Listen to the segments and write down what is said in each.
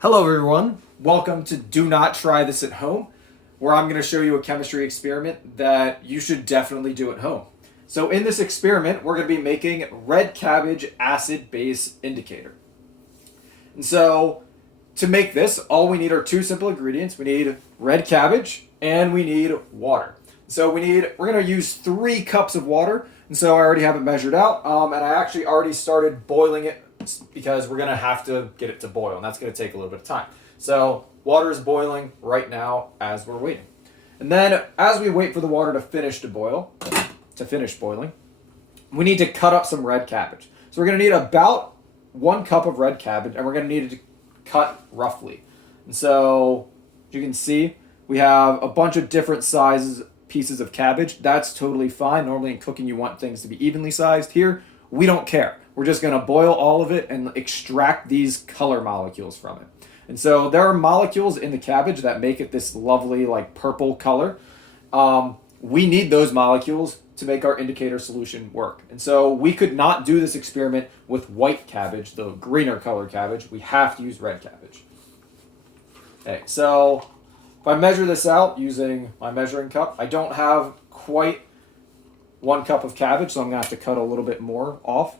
Hello everyone, welcome to Do Not Try This at Home, where I'm going to show you a chemistry experiment that you should definitely do at home. So in this experiment, we're going to be making red cabbage acid-base indicator. And so to make this, all we need are two simple ingredients. We need red cabbage and we need water. So we're going to use 3 cups of water. And so I already have it measured out, and I actually already started boiling it because we're going to have to get it to boil, and that's going to take a little bit of time. So water is boiling right now as we're waiting. And then as we wait for the water to finish boiling, we need to cut up some red cabbage. So we're going to need about 1 cup of red cabbage, and we're going to need it to cut roughly. And so you can see we have a bunch of different sizes pieces of cabbage. That's totally fine. Normally in cooking you want things to be evenly sized. Here we don't care. We're just going to boil all of it and extract these color molecules from it. And so there are molecules in the cabbage that make it this lovely like purple color. We need those molecules to make our indicator solution work. And so we could not do this experiment with white cabbage, the greener color cabbage. We have to use red cabbage. Okay, so if I measure this out using my measuring cup, I don't have quite 1 cup of cabbage, so I'm going to have to cut a little bit more off.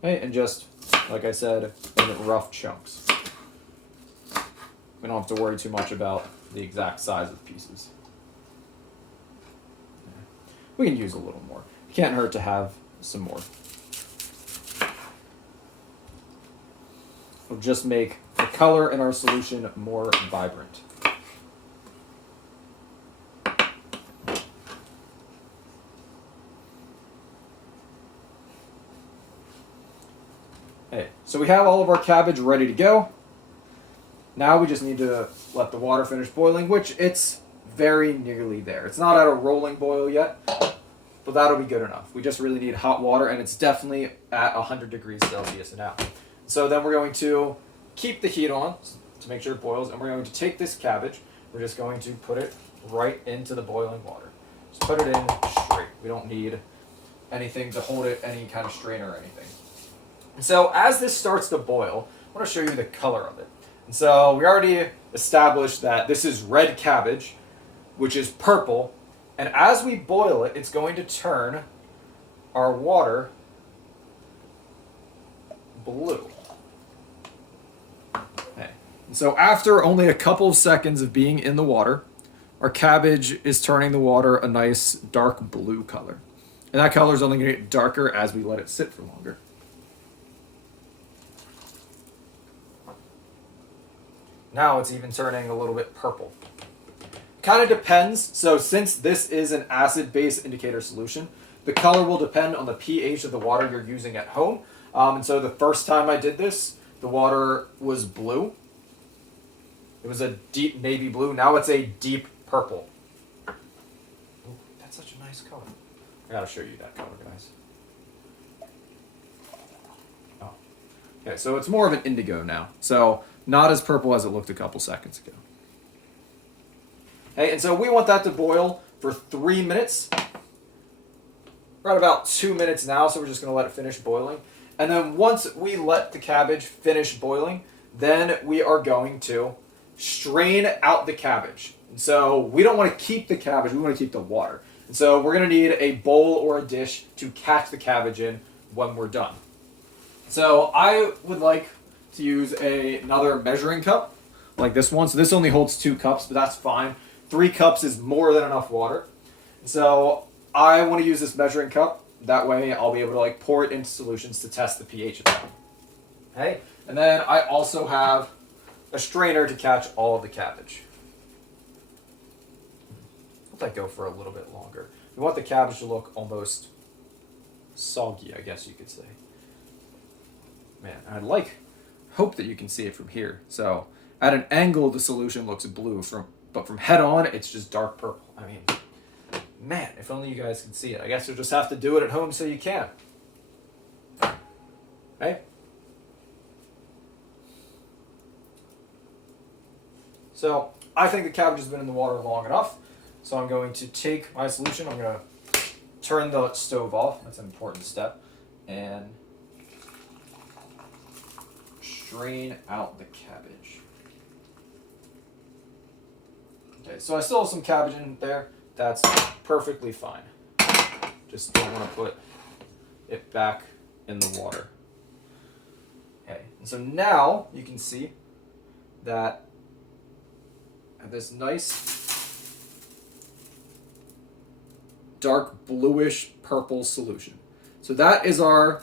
Okay, and just, like I said, in rough chunks. We don't have to worry too much about the exact size of pieces. We can use a little more. It can't hurt to have some more. It'll just make the color in our solution more vibrant. Okay, so we have all of our cabbage ready to go. Now we just need to let the water finish boiling, which it's very nearly there. It's not at a rolling boil yet, but that'll be good enough. We just really need hot water, and it's definitely at 100 degrees Celsius now. So then we're going to keep the heat on to make sure it boils, and we're going to take this cabbage. We're just going to put it right into the boiling water. Just put it in straight. We don't need anything to hold it, any kind of strainer or anything. And so as this starts to boil, I want to show you the color of it. And so we already established that this is red cabbage, which is purple. And as we boil it, it's going to turn our water blue. Okay. And so after only a couple of seconds of being in the water, our cabbage is turning the water a nice dark blue color. And that color is only going to get darker as we let it sit for longer. Now it's even turning a little bit purple. Kind of depends. So since this is an acid-base indicator solution, the color will depend on the pH of the water you're using at home. And so the first time I did this, the water was blue. It was a deep navy blue. Now it's a deep purple. Ooh, that's such a nice color. I gotta show you that color, guys. Oh. Okay, so it's more of an indigo now. So not as purple as it looked a couple seconds ago. Okay, and so we want that to boil for 3 minutes. We're at about 2 minutes now, so we're just going to let it finish boiling. And then once we let the cabbage finish boiling, then we are going to strain out the cabbage. And so we don't want to keep the cabbage, we want to keep the water. And so we're going to need a bowl or a dish to catch the cabbage in when we're done. So I would like to use another measuring cup like this one. So this only holds 2 cups, but that's fine. 3 cups is more than enough water. So I want to use this measuring cup. That way I'll be able to like pour it into solutions to test the pH of them. Okay, and then I also have a strainer to catch all of the cabbage. Let that go for a little bit longer. We want the cabbage to look almost soggy, I guess you could say. Man, hope that you can see it from here. So at an angle, the solution looks blue, but from head on, it's just dark purple. I mean, man, if only you guys could see it. I guess you'll just have to do it at home so you can. Okay? So I think the cabbage has been in the water long enough. So I'm going to take my solution. I'm going to turn the stove off. That's an important step. And strain out the cabbage. Okay, so I still have some cabbage in there. That's perfectly fine. Just don't want to put it back in the water. Okay, and so now you can see that I have this nice dark bluish purple solution. So that is our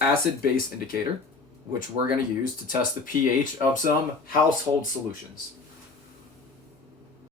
acid-base indicator, which we're going to use to test the pH of some household solutions.